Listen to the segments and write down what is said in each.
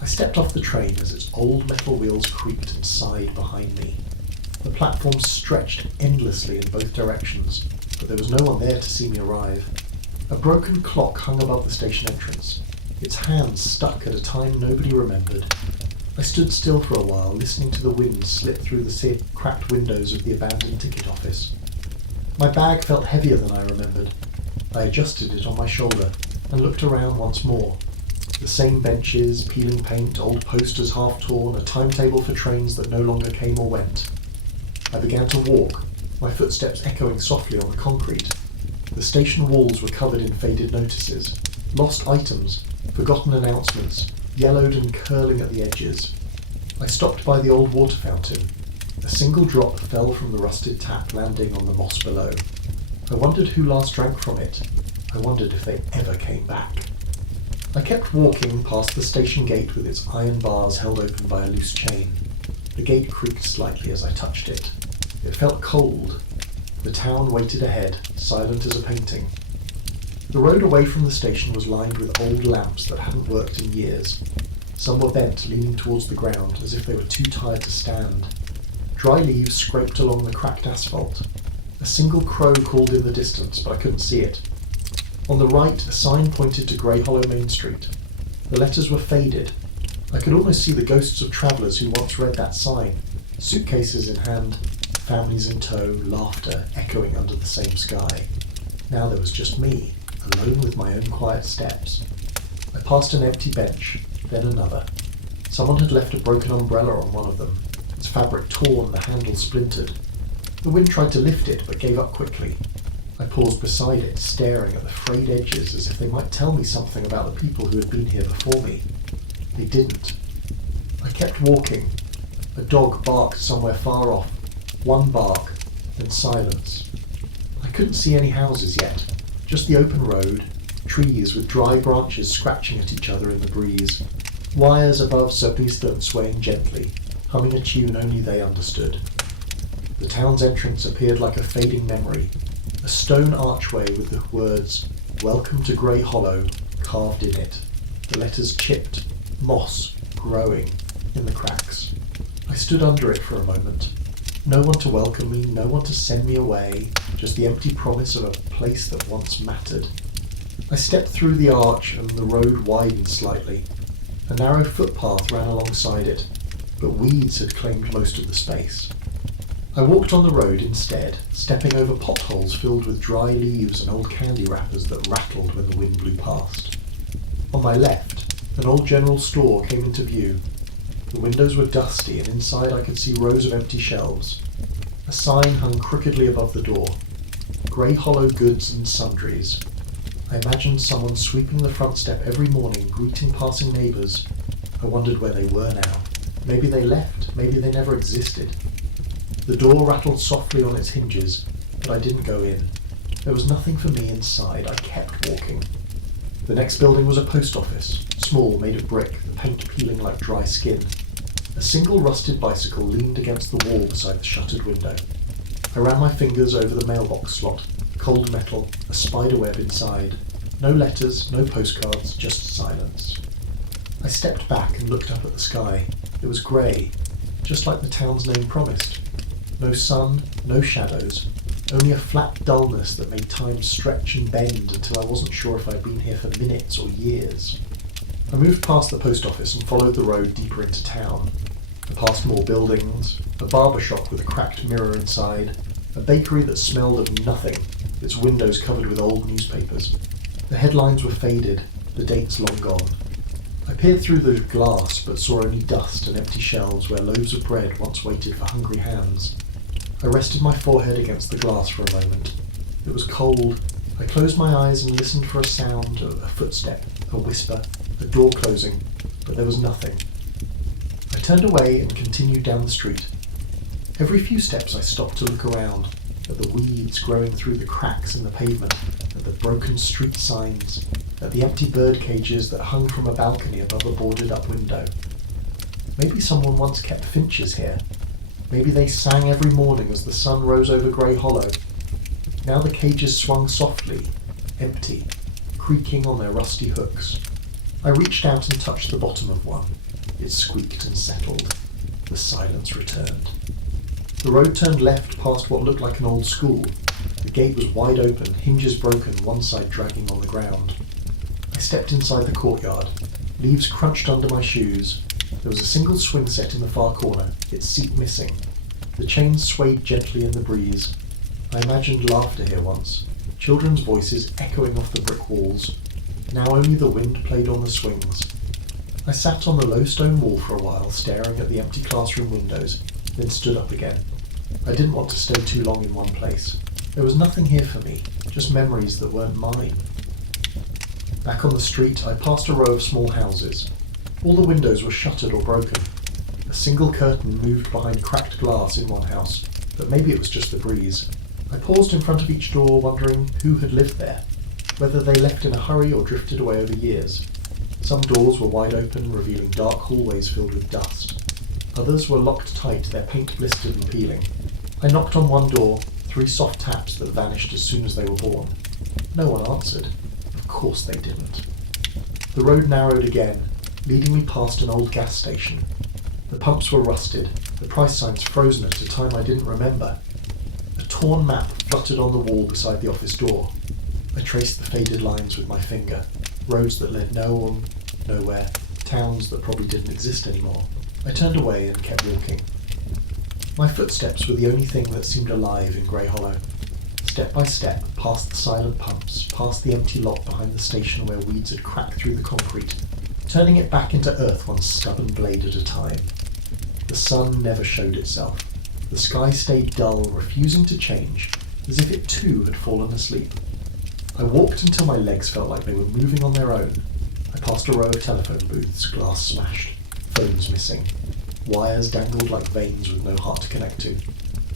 I stepped off the train as its old metal wheels creaked and sighed behind me. The platform stretched endlessly in both directions, but there was no one there to see me arrive. A broken clock hung above the station entrance, its hands stuck at a time nobody remembered. I stood still for a while, listening to the wind slip through the cracked windows of the abandoned ticket office. My bag felt heavier than I remembered. I adjusted it on my shoulder and looked around once more. The same benches, peeling paint, old posters half torn, a timetable for trains that no longer came or went. I began to walk, my footsteps echoing softly on the concrete. The station walls were covered in faded notices, lost items, forgotten announcements, yellowed and curling at the edges. I stopped by the old water fountain. A single drop fell from the rusted tap, landing on the moss below. I wondered who last drank from it. I wondered if they ever came back. I kept walking past the station gate with its iron bars held open by a loose chain. The gate creaked slightly as I touched it. It felt cold. The town waited ahead, silent as a painting. The road away from the station was lined with old lamps that hadn't worked in years. Some were bent, leaning towards the ground, as if they were too tired to stand. Dry leaves scraped along the cracked asphalt. A single crow called in the distance, but I couldn't see it. On the right, a sign pointed to Grey Hollow Main Street. The letters were faded. I could almost see the ghosts of travellers who once read that sign, suitcases in hand, families in tow, laughter echoing under the same sky. Now there was just me, alone with my own quiet steps. I passed an empty bench, then another. Someone had left a broken umbrella on one of them, its fabric torn, the handle splintered. The wind tried to lift it, but gave up quickly. I paused beside it, staring at the frayed edges as if they might tell me something about the people who had been here before me. They didn't. I kept walking. A dog barked somewhere far off. One bark, then silence. I couldn't see any houses yet, just the open road, trees with dry branches scratching at each other in the breeze, wires above southeastern swaying gently, humming a tune only they understood. The town's entrance appeared like a fading memory, a stone archway with the words, "Welcome to Grey Hollow," carved in it, the letters chipped, moss growing in the cracks. I stood under it for a moment. No one to welcome me, no one to send me away, just the empty promise of a place that once mattered. I stepped through the arch and the road widened slightly. A narrow footpath ran alongside it, but weeds had claimed most of the space. I walked on the road instead, stepping over potholes filled with dry leaves and old candy wrappers that rattled when the wind blew past. On my left, an old general store came into view. The windows were dusty, and inside I could see rows of empty shelves. A sign hung crookedly above the door. Grey Hollow Goods and Sundries. I imagined someone sweeping the front step every morning, greeting passing neighbours. I wondered where they were now. Maybe they left, maybe they never existed. The door rattled softly on its hinges, but I didn't go in. There was nothing for me inside. I kept walking. The next building was a post office, small, made of brick, the paint peeling like dry skin. A single rusted bicycle leaned against the wall beside the shuttered window. I ran my fingers over the mailbox slot, cold metal, a spider web inside. No letters, no postcards, just silence. I stepped back and looked up at the sky. It was grey, just like the town's name promised. No sun, no shadows, only a flat dullness that made time stretch and bend until I wasn't sure if I'd been here for minutes or years. I moved past the post office and followed the road deeper into town. I passed more buildings, a barber shop with a cracked mirror inside, a bakery that smelled of nothing, its windows covered with old newspapers. The headlines were faded, the dates long gone. I peered through the glass but saw only dust and empty shelves where loaves of bread once waited for hungry hands. I rested my forehead against the glass for a moment. It was cold. I closed my eyes and listened for a sound, a footstep, a whisper, a door closing, but there was nothing. I turned away and continued down the street. Every few steps I stopped to look around, at the weeds growing through the cracks in the pavement, at the broken street signs, at the empty bird cages that hung from a balcony above a boarded-up window. Maybe someone once kept finches here. Maybe they sang every morning as the sun rose over Grey Hollow. Now the cages swung softly, empty, creaking on their rusty hooks. I reached out and touched the bottom of one. It squeaked and settled. The silence returned. The road turned left past what looked like an old school. The gate was wide open, hinges broken, one side dragging on the ground. I stepped inside the courtyard. Leaves crunched under my shoes. There was a single swing set in the far corner, its seat missing. The chains swayed gently in the breeze. I imagined laughter here once, children's voices echoing off the brick walls. Now only the wind played on the swings. I sat on the low stone wall for a while, staring at the empty classroom windows, then stood up again. I didn't want to stay too long in one place. There was nothing here for me, just memories that weren't mine. Back on the street, I passed a row of small houses. All the windows were shuttered or broken. A single curtain moved behind cracked glass in one house, but maybe it was just the breeze. I paused in front of each door, wondering who had lived there, whether they left in a hurry or drifted away over years. Some doors were wide open, revealing dark hallways filled with dust. Others were locked tight, their paint blistered and peeling. I knocked on one door, 3 soft taps that vanished as soon as they were born. No one answered. Of course they didn't. The road narrowed again, leading me past an old gas station. The pumps were rusted, the price signs frozen at a time I didn't remember. A torn map fluttered on the wall beside the office door. I traced the faded lines with my finger. Roads that led nowhere, towns that probably didn't exist anymore. I turned away and kept walking. My footsteps were the only thing that seemed alive in Grey Hollow. Step by step, past the silent pumps, past the empty lot behind the station where weeds had cracked through the concrete, turning it back into earth one stubborn blade at a time. The sun never showed itself. The sky stayed dull, refusing to change, as if it too had fallen asleep. I walked until my legs felt like they were moving on their own. I passed a row of telephone booths, glass smashed, phones missing. Wires dangled like veins with no heart to connect to.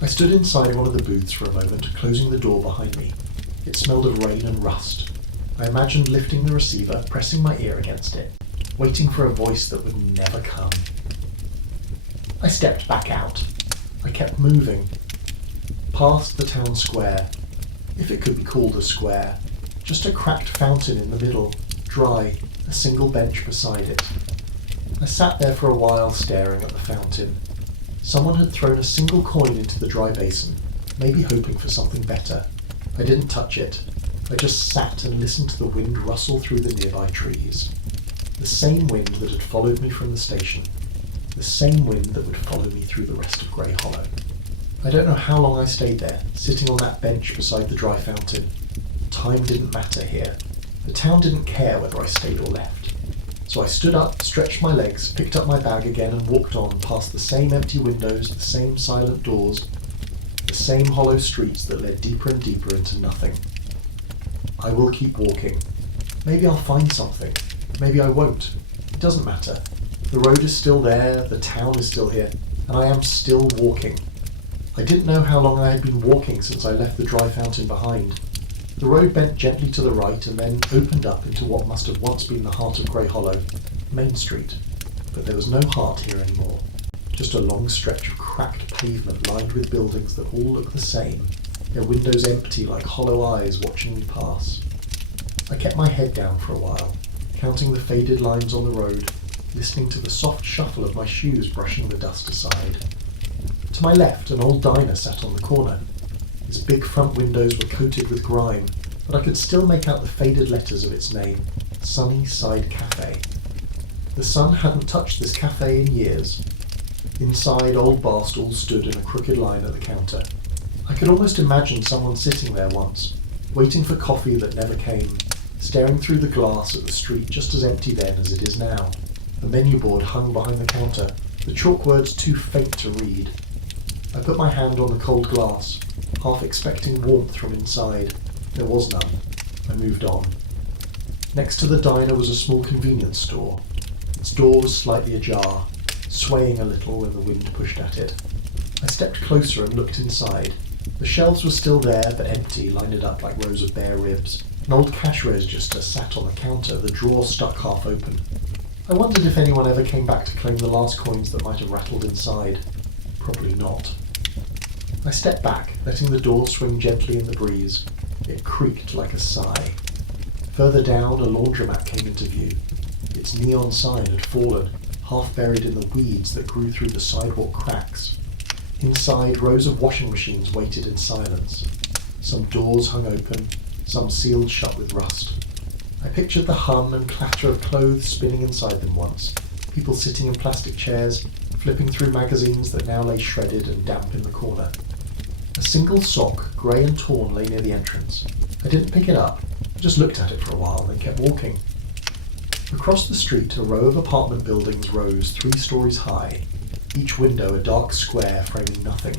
I stood inside one of the booths for a moment, closing the door behind me. It smelled of rain and rust. I imagined lifting the receiver, pressing my ear against it, waiting for a voice that would never come. I stepped back out. I kept moving. Past the town square, if it could be called a square, just a cracked fountain in the middle, dry, a single bench beside it. I sat there for a while staring at the fountain. Someone had thrown a single coin into the dry basin, maybe hoping for something better. I didn't touch it. I just sat and listened to the wind rustle through the nearby trees. The same wind that had followed me from the station. The same wind that would follow me through the rest of Grey Hollow. I don't know how long I stayed there, sitting on that bench beside the dry fountain. Time didn't matter here. The town didn't care whether I stayed or left. So I stood up, stretched my legs, picked up my bag again and walked on past the same empty windows, the same silent doors, the same hollow streets that led deeper and deeper into nothing. I will keep walking. Maybe I'll find something. Maybe I won't. It doesn't matter. The road is still there, the town is still here, and I am still walking. I didn't know how long I had been walking since I left the dry fountain behind. The road bent gently to the right and then opened up into what must have once been the heart of Grey Hollow, Main Street. But there was no heart here anymore. Just a long stretch of cracked pavement lined with buildings that all look the same, their windows empty like hollow eyes watching me pass. I kept my head down for a while, counting the faded lines on the road, listening to the soft shuffle of my shoes brushing the dust aside. To my left, an old diner sat on the corner. Its big front windows were coated with grime, but I could still make out the faded letters of its name, Sunnyside Cafe. The sun hadn't touched this cafe in years. Inside, old bar stools stood in a crooked line at the counter. I could almost imagine someone sitting there once, waiting for coffee that never came, staring through the glass at the street just as empty then as it is now. The menu board hung behind the counter, the chalk words too faint to read. I put my hand on the cold glass, half expecting warmth from inside. There was none. I moved on. Next to the diner was a small convenience store. Its door was slightly ajar, swaying a little when the wind pushed at it. I stepped closer and looked inside. The shelves were still there, but empty, lined up like rows of bare ribs. An old cash register sat on the counter, the drawer stuck half open. I wondered if anyone ever came back to claim the last coins that might have rattled inside. Probably not. I stepped back, letting the door swing gently in the breeze. It creaked like a sigh. Further down, a laundromat came into view. Its neon sign had fallen. half buried in the weeds that grew through the sidewalk cracks. Inside, rows of washing machines waited in silence. Some doors hung open, some sealed shut with rust. I pictured the hum and clatter of clothes spinning inside them once, people sitting in plastic chairs, flipping through magazines that now lay shredded and damp in the corner. A single sock, grey and torn, lay near the entrance. I didn't pick it up, I just looked at it for a while, then kept walking. Across the street, a row of apartment buildings rose 3 stories high, each window a dark square framing nothing.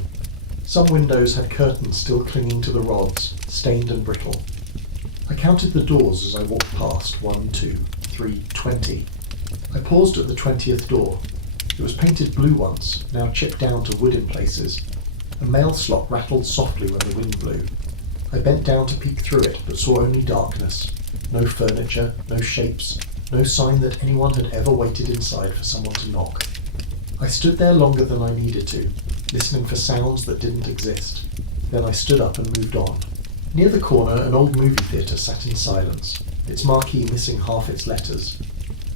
Some windows had curtains still clinging to the rods, stained and brittle. I counted the doors as I walked past, 1, 2, 3, 20. I paused at the 20th door. It was painted blue once, now chipped down to wood in places. A mail slot rattled softly when the wind blew. I bent down to peek through it, but saw only darkness. No furniture, no shapes, no sign that anyone had ever waited inside for someone to knock. I stood there longer than I needed to, listening for sounds that didn't exist. Then I stood up and moved on. Near the corner, an old movie theatre sat in silence, its marquee missing half its letters.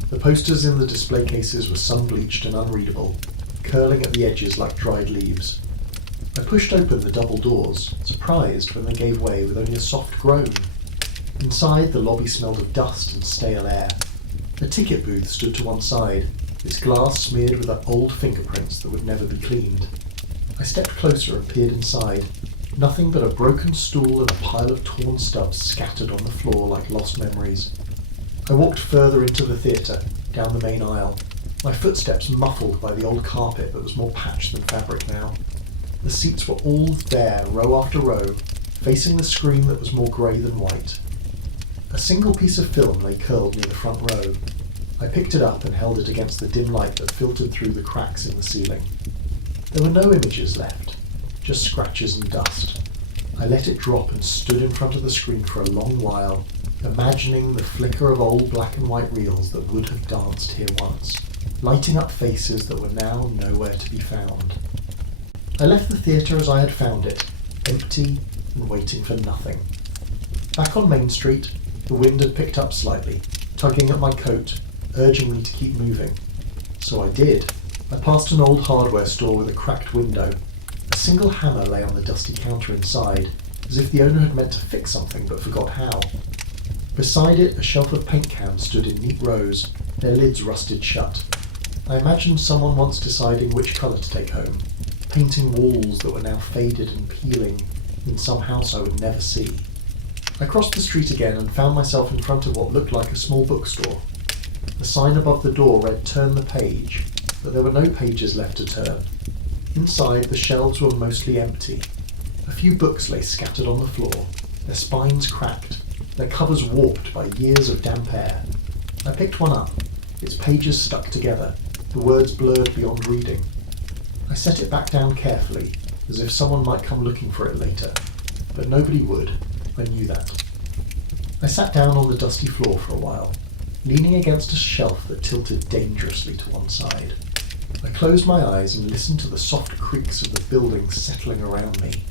The posters in the display cases were sun-bleached and unreadable, curling at the edges like dried leaves. I pushed open the double doors, surprised when they gave way with only a soft groan. Inside, the lobby smelled of dust and stale air. A ticket booth stood to one side, its glass smeared with old fingerprints that would never be cleaned. I stepped closer and peered inside. Nothing but a broken stool and a pile of torn stubs scattered on the floor like lost memories. I walked further into the theatre, down the main aisle, my footsteps muffled by the old carpet that was more patch than fabric now. The seats were all there, row after row, facing the screen that was more grey than white. A single piece of film lay curled near the front row. I picked it up and held it against the dim light that filtered through the cracks in the ceiling. There were no images left, just scratches and dust. I let it drop and stood in front of the screen for a long while, imagining the flicker of old black and white reels that would have danced here once, lighting up faces that were now nowhere to be found. I left the theatre as I had found it, empty and waiting for nothing. Back on Main Street, the wind had picked up slightly, tugging at my coat, urging me to keep moving. So I did. I passed an old hardware store with a cracked window. A single hammer lay on the dusty counter inside, as if the owner had meant to fix something but forgot how. Beside it, a shelf of paint cans stood in neat rows, their lids rusted shut. I imagined someone once deciding which colour to take home, painting walls that were now faded and peeling in some house I would never see. I crossed the street again and found myself in front of what looked like a small bookstore. The sign above the door read "Turn the page," but there were no pages left to turn. Inside, the shelves were mostly empty. A few books lay scattered on the floor, their spines cracked, their covers warped by years of damp air. I picked one up, its pages stuck together, the words blurred beyond reading. I set it back down carefully, as if someone might come looking for it later, but nobody would. I knew that. I sat down on the dusty floor for a while, leaning against a shelf that tilted dangerously to one side. I closed my eyes and listened to the soft creaks of the buildings settling around me.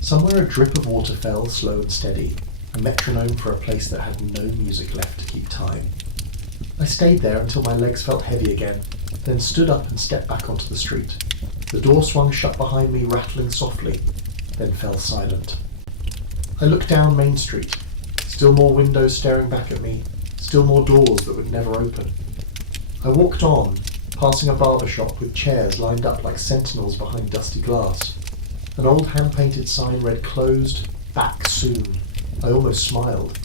Somewhere a drip of water fell, slow and steady, a metronome for a place that had no music left to keep time. I stayed there until my legs felt heavy again, then stood up and stepped back onto the street. The door swung shut behind me, rattling softly, then fell silent. I looked down Main Street. Still more windows staring back at me, still more doors that would never open. I walked on, passing a barber shop with chairs lined up like sentinels behind dusty glass. An old hand-painted sign read "Closed, back soon." I almost smiled.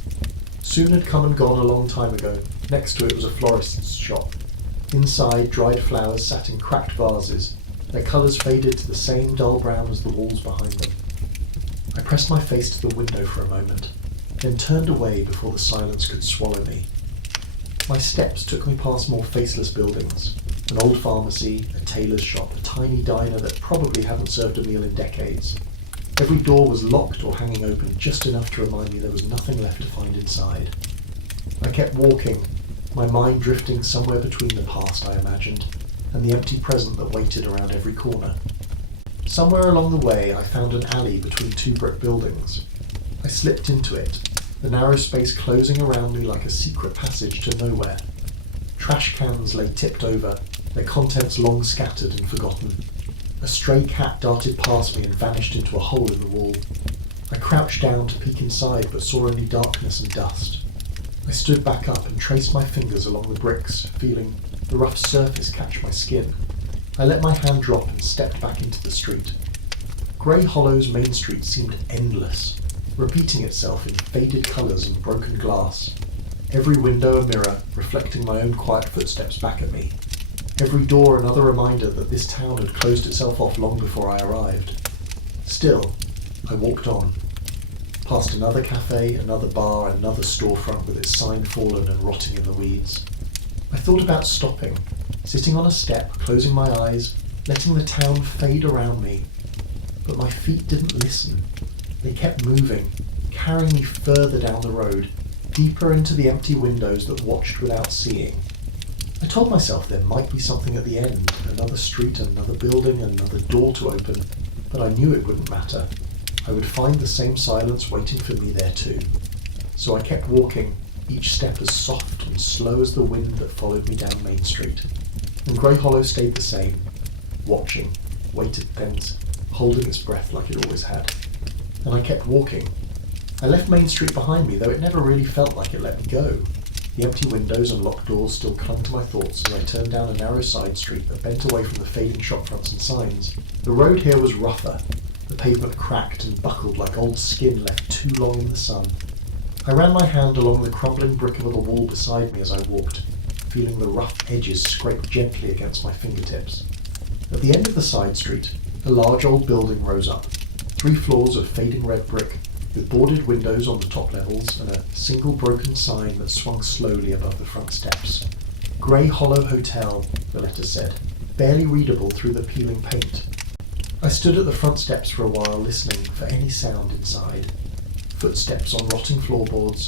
Soon had come and gone a long time ago. Next to it was a florist's shop. Inside, dried flowers sat in cracked vases, their colours faded to the same dull brown as the walls behind them. I pressed my face to the window for a moment, then turned away before the silence could swallow me. My steps took me past more faceless buildings, an old pharmacy, a tailor's shop, a tiny diner that probably hadn't served a meal in decades. Every door was locked or hanging open just enough to remind me there was nothing left to find inside. I kept walking, my mind drifting somewhere between the past I imagined and the empty present that waited around every corner. Somewhere along the way I found an alley between 2 brick buildings. I slipped into it, the narrow space closing around me like a secret passage to nowhere. Trash cans lay tipped over, their contents long scattered and forgotten. A stray cat darted past me and vanished into a hole in the wall. I crouched down to peek inside but saw only darkness and dust. I stood back up and traced my fingers along the bricks, feeling the rough surface catch my skin. I let my hand drop and stepped back into the street. Grey Hollow's main street seemed endless, repeating itself in faded colours and broken glass. Every window a mirror, reflecting my own quiet footsteps back at me. Every door another reminder that this town had closed itself off long before I arrived. Still, I walked on, past another cafe, another bar, another storefront with its sign fallen and rotting in the weeds. I thought about stopping, sitting on a step, closing my eyes, letting the town fade around me. But my feet didn't listen. They kept moving, carrying me further down the road, deeper into the empty windows that watched without seeing. I told myself there might be something at the end, another street, another building, another door to open, but I knew it wouldn't matter. I would find the same silence waiting for me there too. So I kept walking, each step as soft and slow as the wind that followed me down Main Street. And Grey Hollow stayed the same, watching, waited things, holding its breath like it always had. And I kept walking. I left Main Street behind me, though it never really felt like it let me go. The empty windows and locked doors still clung to my thoughts as I turned down a narrow side street that bent away from the fading shop fronts and signs. The road here was rougher, the pavement cracked and buckled like old skin left too long in the sun. I ran my hand along the crumbling brick of the wall beside me as I walked, feeling the rough edges scrape gently against my fingertips. At the end of the side street, a large old building rose up, 3 floors of fading red brick, with boarded windows on the top levels and a single broken sign that swung slowly above the front steps. Grey Hollow Hotel, the letter said, barely readable through the peeling paint. I stood at the front steps for a while listening for any sound inside. Footsteps on rotting floorboards,